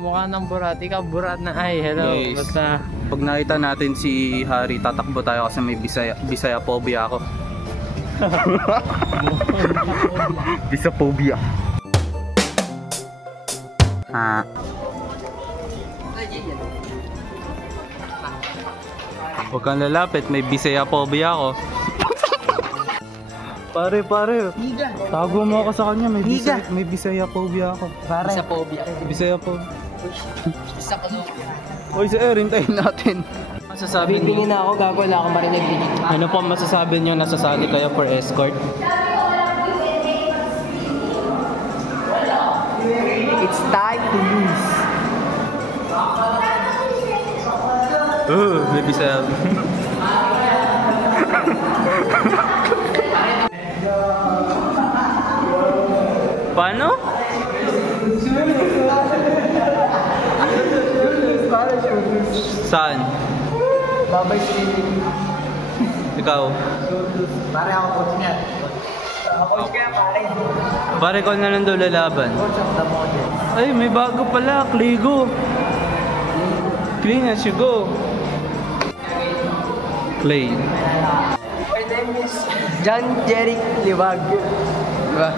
Mukha ng burat. Ikaw burat na ay. Hello. Guys, Basta. pag nakita natin si Harry, tatakbo tayo kasi may Bisaya phobia ako. Bisaya phobia. Ha. Huwag kang lalapit, may Bisaya phobia ako. Pare, tago mo ako sa kanya, may Bisaya phobia ako. Bisaya phobia. Bisaya phobia. Isa pa doon. Uy, si Erin, tayo natin. Masasabi Bibili na ako, gago, wala akong marinig. ano po masasabi niyo, nasasali kayo for escort? It's time to lose. May Bisaya. Paano? Saan? Babay swimming. Ikaw? Pare ako coach niya. Coach kaya pare. Pare ko na lang daw lalaban. Coach of the model. Ay, may bago pala. Kligo. Clean as you go. Clay. My name is John Jeric Liwag. Diba?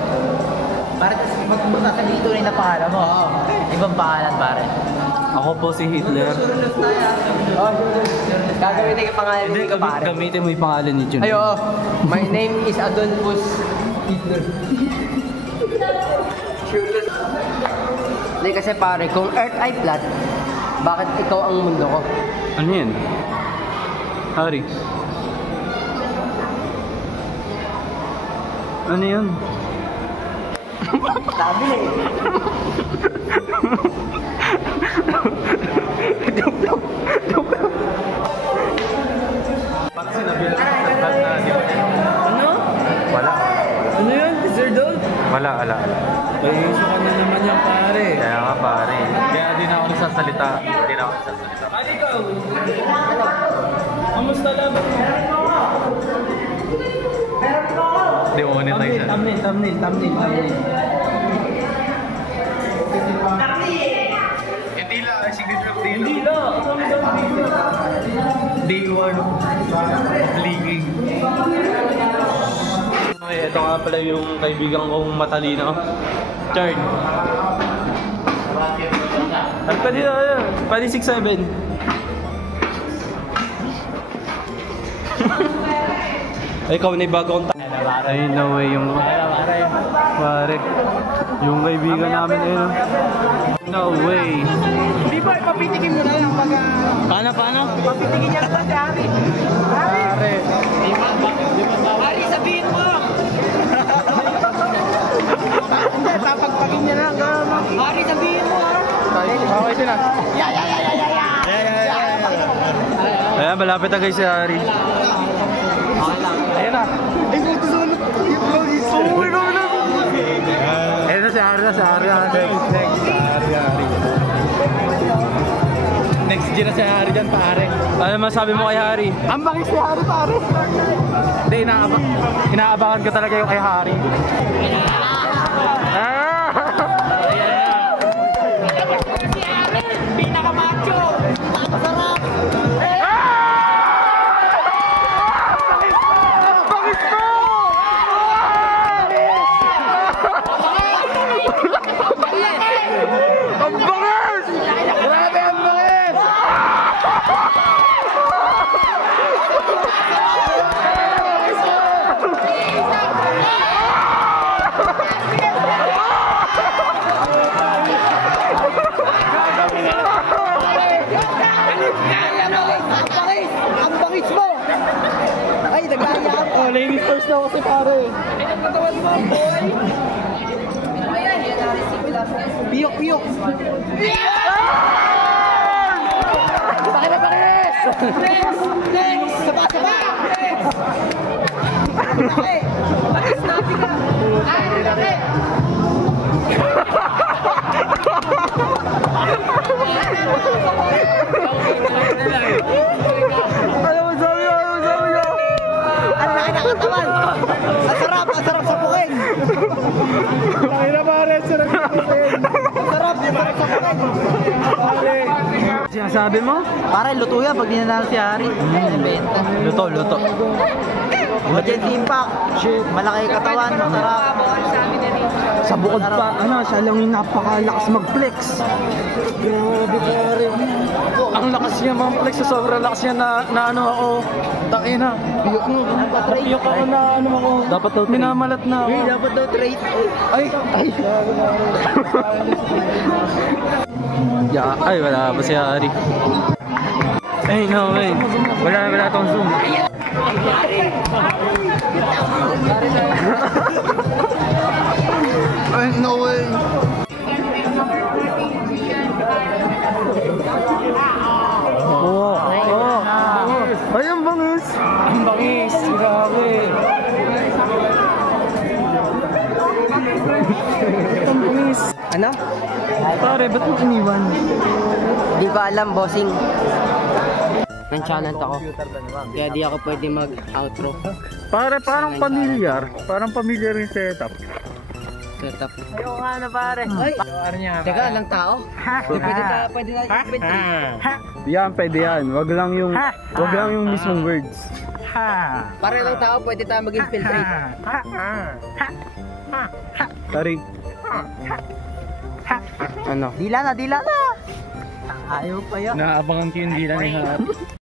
Pare, magsasabihin ito rin na pangalan mo. Ibang pangalan, pare. Ako po si Hitler. Gagawin na yung pangalan Hindi, ko, pare. gamitin mo yung pangalan ni Jun. Ayo, my name is Adolphus Hitler. Hindi kasi pare, kung Earth ay flat, bakit ikaw ang mundo ko? Ano yan? Harry. Ano yun? Sabi na eh. Parang sinabi na ano? Wala. Ano yun? Dessert? Wala. Ay, gusto ka na naman yan, pare. Kaya nga pare. Kaya di na ako nagsasalita. Ano ikaw? Kamusta lang? Hindi mo ulit tayo siya. Thumbnail. Hindi lang. Signature ko Hindi lang. Day one. Blinking. Okay, ito nga pala yung kaibigan kong matalino. Chard. At pwede 6'7". Ay, ikaw na yung bagong ay, no way yung pare. Yung kaibigan namin ayun. No way. Di ba, papitikin mo na yan pag... Paano? Papitikin niya naman si Harry. Pare. Harry, sabihin mo! Hindi, papagpagin niya na. Harry, sabihin mo! Okay sila. Ayan, malapit na guys si Harry. Ayan na. Ay, puto sulok. Ayan na si Harry. Next year na si Harry dyan, pare. Ano masabi mo kay Harry? Ang bangis ni Harry, pare. Hindi, inaabangan ko talaga yung kay Harry. Pinaka-macho. Masarap. Ang bangis mo! Ay, nagaya ako. Oh, ladies first na kasi pare. Ay, nagpatawan mo, boy! Piyok! Pakis! Next! Saba! Laki! Pakis natin ka! Ay, laki! Ang laki ng katawan! Ang sarap sa bukin! Pakina pare, sarap sa bukin. Ang sarap sa bukin! sinasabi mo? Pare, luto yan pag dinanalo si Harry. Benta. Luto. Budget impact. Malaki katawan, masarap. Sa bukod pa, siya lang yung napakalakas mag-flex. Grabe pare. Ang lakas niya mag-flex, sobrang lakas niya na ano ako. Tangina. Iyok ako na ano ako. Dapat daw minamalat na ako. Dapat daw trade. Ay. Ay, wala pa si Ari. Ay, no way. Wala tong zoom. Ay, no way. Ay, ang bangis. Ang bangis. Grabe. Ang bangis. Ano? Pare, ba't mo iniwan? Di ko alam, bossing. Nang-channel ako. Kaya di ako pwede mag-outro. Pare, parang familiar. Parang familiar yung setup. Setup. Ayaw nga na pare. Ay! Teka, lang tao? Pwede na i-invent. Yan, pwede yan. Wag lang yung mismong words. Pare lang tao, pwede tayo mag-infiltrate. Sorry. Ano? Dila na! Ayaw pa yan. Naabangan ko yung dila ni Harap.